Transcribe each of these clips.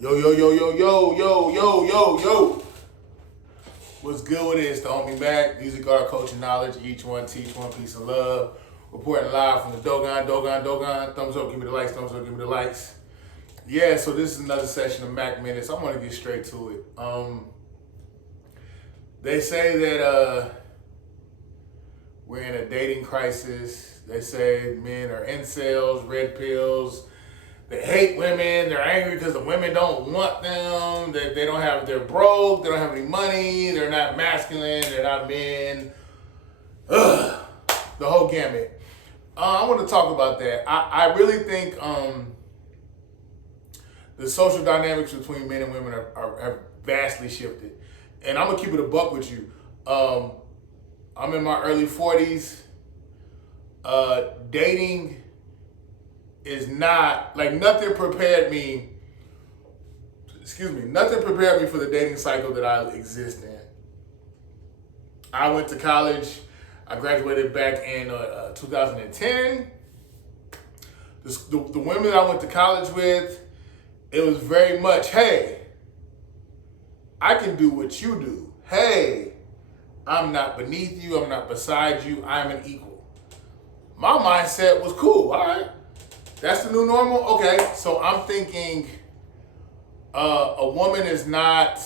Yo, yo, yo, yo, yo, yo, yo, yo, yo. What's good with it? It's the homie MACK, music, art, culture, knowledge, each one teach one, peace and love. Reporting live from the Dogon. Thumbs up, give me the likes, thumbs up, give me the likes. Yeah, so this is another session of MACK Minutes. I'm gonna get straight to it. They say that we're in a dating crisis. They say men are incels, red pills. They hate women. They're angry because the women don't want them. That they don't have. They're broke. They don't have any money. They're not masculine. They're not men. Ugh, the whole gamut. I want to talk about that. I really think the social dynamics between men and women have vastly shifted. And I'm gonna keep it a buck with you. I'm in my early 40s. Dating is not, like, nothing prepared me for the dating cycle that I exist in. I went to college. I graduated back in 2010. The women that I went to college with, it was very much, hey, I can do what you do. Hey, I'm not beneath you. I'm not beside you. I'm an equal. My mindset was cool. All right. That's the new normal? Okay, so I'm thinking a woman is not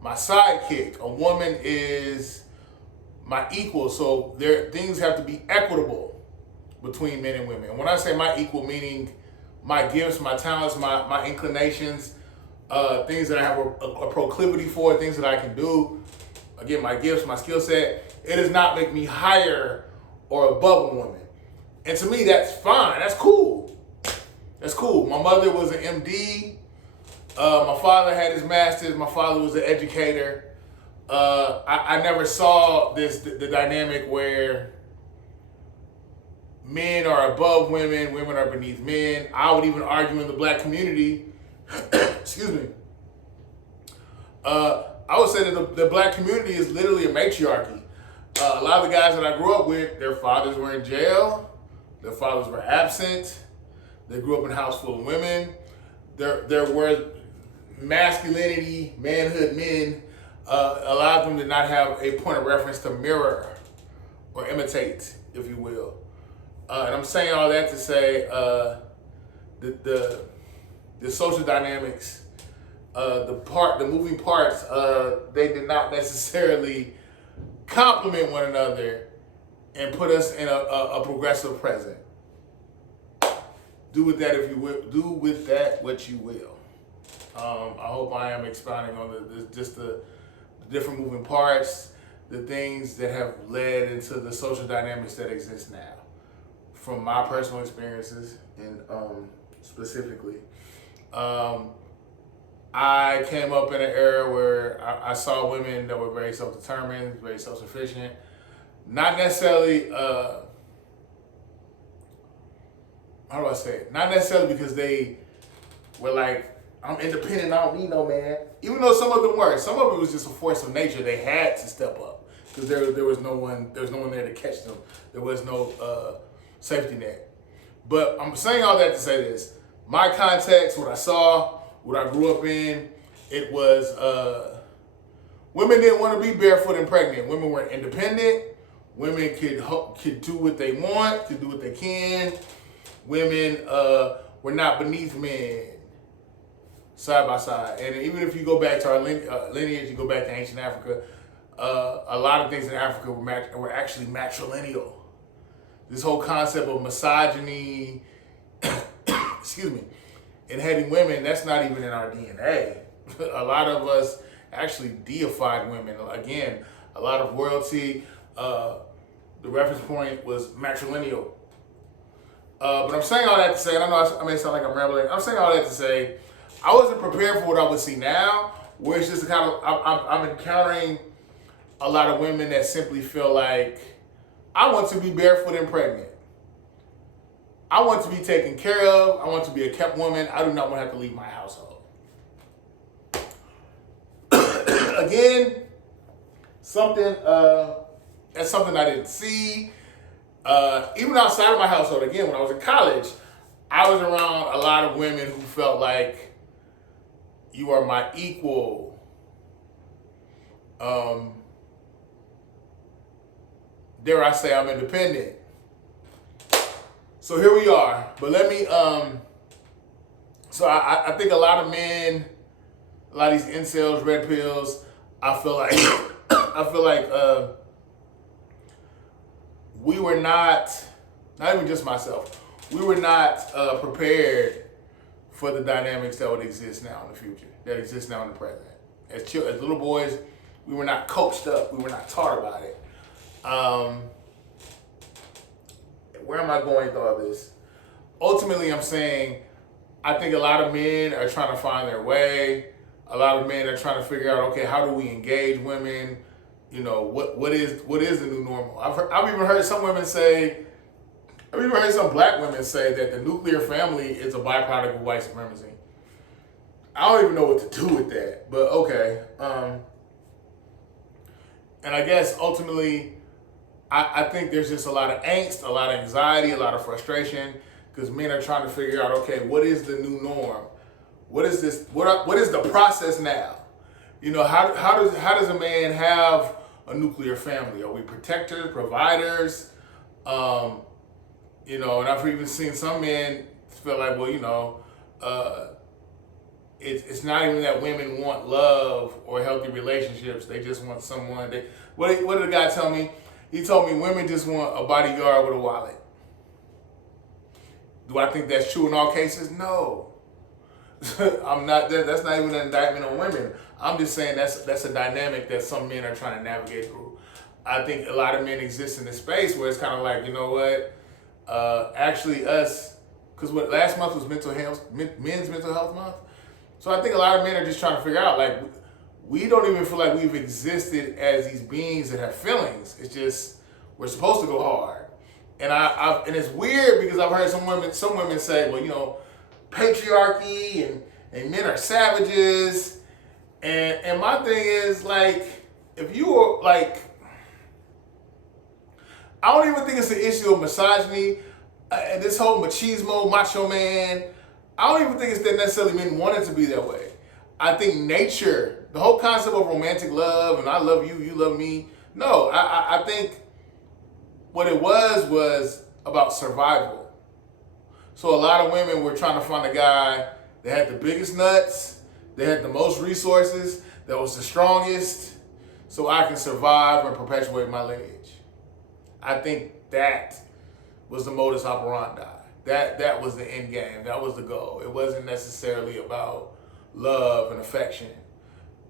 my sidekick. A woman is my equal. So things have to be equitable between men and women. And when I say my equal, meaning my gifts, my talents, my inclinations, things that I have a proclivity for, things that I can do. Again, my gifts, my skill set. It does not make me higher or above a woman. And to me, that's fine. That's cool. That's cool. My mother was an MD. My father had his master's. My father was an educator. I never saw the dynamic where men are above women, women are beneath men. I would even argue in the black community, excuse me, I would say that the black community is literally a matriarchy. A lot of the guys that I grew up with, their fathers were in jail. Their fathers were absent. They grew up in a house full of women. There were masculinity, manhood men. A lot of them did not have a point of reference to mirror or imitate, if you will. And I'm saying all that to say the social dynamics, the moving parts, they did not necessarily complement one another and put us in a progressive present. Do with that if you will. Do with that what you will. I hope I am expounding on the different moving parts, the things that have led into the social dynamics that exist now, from my personal experiences and specifically. I came up in an era where I saw women that were very self-determined, very self-sufficient. Not necessarily, how do I say it? Not necessarily because they were like, I'm independent, I don't need no man. Even though some of them were. Some of it was just a force of nature. They had to step up because there was no one there to catch them. There was no safety net. But I'm saying all that to say this. My context, what I saw, what I grew up in, it was women didn't want to be barefoot and pregnant. Women were independent. Women could do what they want, could do what they can. Women were not beneath men, side by side. And even if you go back to our lineage, you go back to ancient Africa, a lot of things in Africa were actually matrilineal. This whole concept of misogyny, excuse me, and hating women, that's not even in our DNA. A lot of us actually deified women. Again, a lot of royalty. The reference point was matrilineal. But I'm saying all that to say, and I know I may sound like I'm rambling. I'm saying all that to say, I wasn't prepared for what I would see now, where it's just kind of, I'm encountering a lot of women that simply feel like, I want to be barefoot and pregnant. I want to be taken care of. I want to be a kept woman. I do not want to have to leave my household. Again, that's something I didn't see. Even outside of my household, again, when I was in college, I was around a lot of women who felt like You are my equal. Dare I say I'm independent. So here we are. But let me, so I think a lot of men, a lot of these incels, red pills, I feel like, we were not even just myself, we were not prepared for the dynamics that would exist now in the future, that exist now in the present. As little boys, we were not coached up, we were not taught about it. Where am I going with all this? Ultimately, I'm saying, I think a lot of men are trying to find their way. A lot of men are trying to figure out, okay, how do we engage women? You know, what is the new normal? I've even heard some women say, I've even heard some black women say that the nuclear family is a byproduct of white supremacy. I don't even know what to do with that, but okay. And I guess ultimately, I think there's just a lot of angst, a lot of anxiety, a lot of frustration, because men are trying to figure out, okay, what is the new norm? What is this? What is the process now? You know, how does a man have a nuclear family? Are we protectors, providers? You know, and I've even seen some men feel like, well, you know, it's not even that women want love or healthy relationships. They just want someone. What did the guy tell me? He told me women just want a bodyguard with a wallet. Do I think that's true in all cases? No. I'm not. That's not even an indictment on women. I'm just saying that's a dynamic that some men are trying to navigate through. I think a lot of men exist in this space where it's kind of like, you know what? Actually, us, because what last month was men's mental health month. So I think a lot of men are just trying to figure out, like, we don't even feel like we've existed as these beings that have feelings. It's just we're supposed to go hard, and and it's weird because I've heard some women say, well, you know, patriarchy and men are savages, and my thing is, like, if you are like, I don't even think it's an issue of misogyny and this whole machismo, macho man. I don't even think it's that necessarily men wanted to be that way. I think nature, the whole concept of romantic love and I love you, you love me. No, I think what it was about survival. So a lot of women were trying to find a guy that had the biggest nuts, that had the most resources, that was the strongest, so I can survive and perpetuate my lineage. I think that was the modus operandi. That was the end game. That was the goal. It wasn't necessarily about love and affection.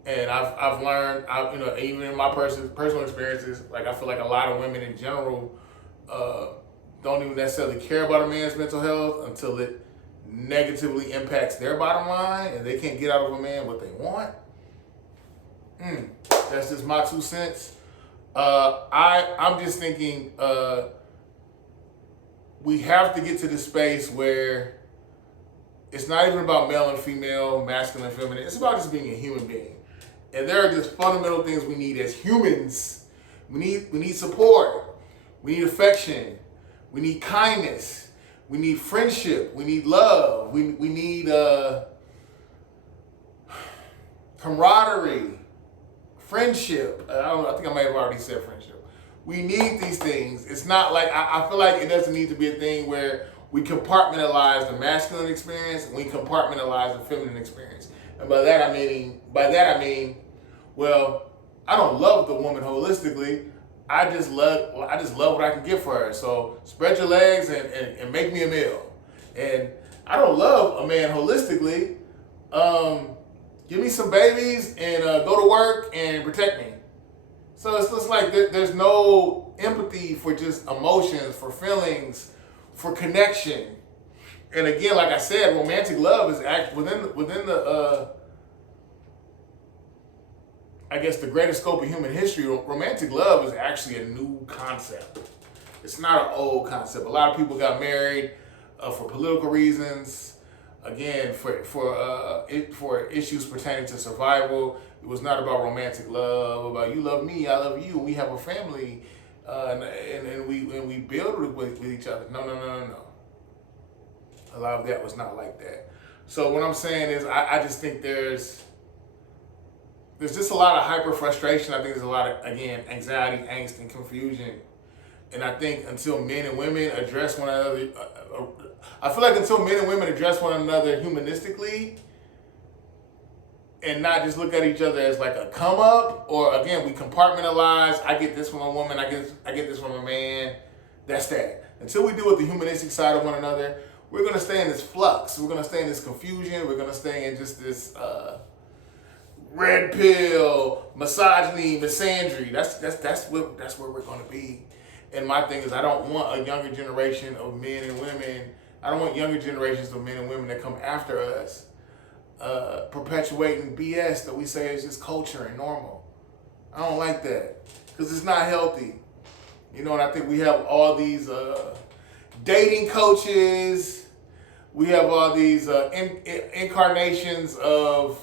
And I've learned, you know, even in my personal experiences, like I feel like a lot of women in general don't even necessarily care about a man's mental health until it negatively impacts their bottom line and they can't get out of a man what they want. That's just my 2 cents. I'm just thinking we have to get to this space where it's not even about male and female, masculine and feminine. It's about just being a human being. And there are just fundamental things we need as humans. We need support. We need affection. We need kindness. We need friendship. We need love. We need camaraderie, friendship. I think I might have already said friendship. We need these things. It's not like, I feel like it doesn't need to be a thing where we compartmentalize the masculine experience and we compartmentalize the feminine experience. And by that I mean, well, I don't love the woman holistically. I just love what I can get for her. So spread your legs and make me a meal. And I don't love a man holistically. Give me some babies and go to work and protect me. So it's just like there's no empathy for just emotions, for feelings, for connection. And again, like I said, romantic love is within the I guess the greater scope of human history. Romantic love is actually a new concept. It's not an old concept. A lot of people got married for political reasons. Again, for issues pertaining to survival. It was not about romantic love, about you love me, I love you, we have a family, and we build with each other. No. A lot of that was not like that. So what I'm saying is, I just think there's just a lot of hyper frustration. I think there's a lot of, again, anxiety, angst, and confusion. And I think until men and women address one another, I feel like until men and women address one another humanistically, and not just look at each other as like a come up, or again, we compartmentalize. I get this from a woman, I get this from a man. That's that. Until we deal with the humanistic side of one another, we're gonna stay in this flux. We're gonna stay in this confusion. We're gonna stay in just this red pill, misogyny, misandry. That's where we're gonna be. And my thing is, I don't want a younger generation of men and women. I don't want younger generations of men and women that come after us perpetuating BS that we say is just culture and normal. I don't like that because it's not healthy. You know, and I think we have all these dating coaches. We have all these incarnations of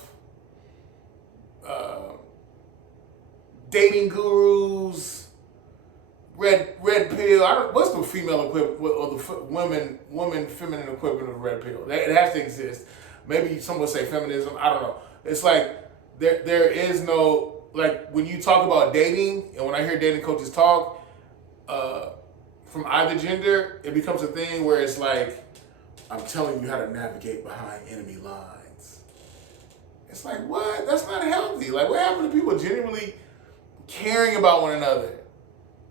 dating gurus, red pill. What's the female equivalent or the woman feminine equivalent of red pill? It has to exist. Maybe some would say feminism. I don't know. It's like there is no, like, when you talk about dating, and when I hear dating coaches talk from either gender, it becomes a thing where it's like, I'm telling you how to navigate behind enemy lines. It's like, what? That's not healthy. Like, what happened to people genuinely caring about one another,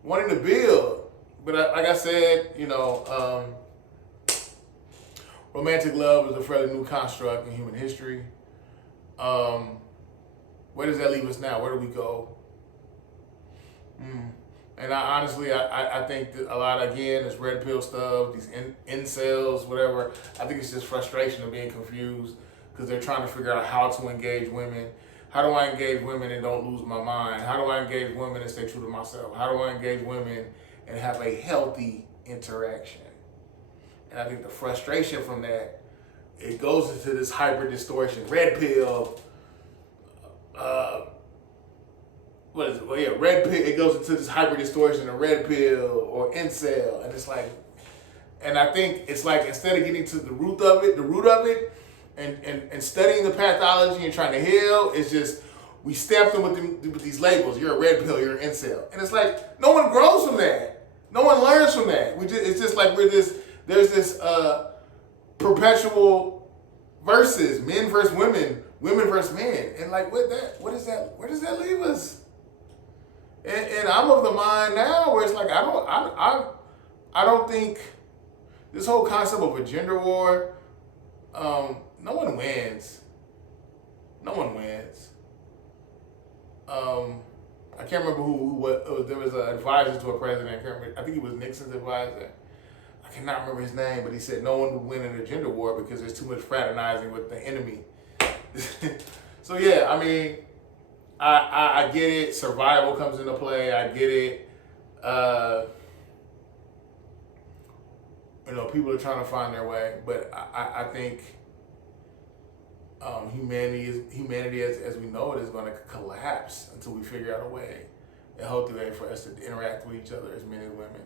wanting to build? But like I said, you know, romantic love is a fairly new construct in human history. Where does that leave us now? Where do we go? And I honestly think that a lot, again, this red pill stuff, these incels, whatever, I think it's just frustration of being confused because they're trying to figure out how to engage women. How do I engage women and don't lose my mind? How do I engage women and stay true to myself? How do I engage women and have a healthy interaction? And I think the frustration from that, it goes into this hyper distortion. Red pill, what is it? Well, yeah, red pill. It goes into this hyper distortion of red pill or incel, and it's like, and I think it's like, instead of getting to the root of it, and studying the pathology and trying to heal, it's just we stamp them with these labels. You're a red pill. You're an incel, and it's like no one grows from that. No one learns from that. It's just like there's this perpetual versus men versus women versus men, and like what is that? Where does that leave us? And I'm of the mind now where it's like I don't think this whole concept of a gender war. No one wins. No one wins. I can't remember what there was an advisor to a president. I can't remember. I think he was Nixon's advisor. I cannot remember his name, but he said no one would win in a gender war because there's too much fraternizing with the enemy. So yeah, I mean, I get it. Survival comes into play. I get it. You know, people are trying to find their way, but I think humanity as we know it is going to collapse until we figure out a healthy way for us to interact with each other as men and women.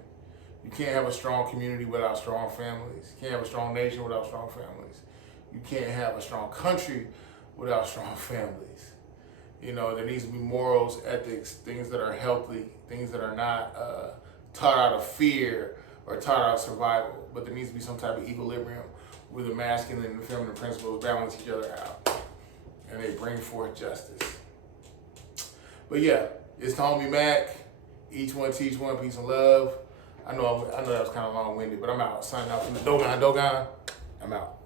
You can't have a strong community without strong families. You can't have a strong nation without strong families. You can't have a strong country without strong families. You know, there needs to be morals, ethics, things that are healthy, things that are not taught out of fear or taught out of survival. But there needs to be some type of equilibrium where the masculine and the feminine principles balance each other out and they bring forth justice. But yeah, it's the homie Mac. Each one teach one. Peace and love. I know that was kind of long-winded, but I'm out. Signing out from the Dogon. I'm out.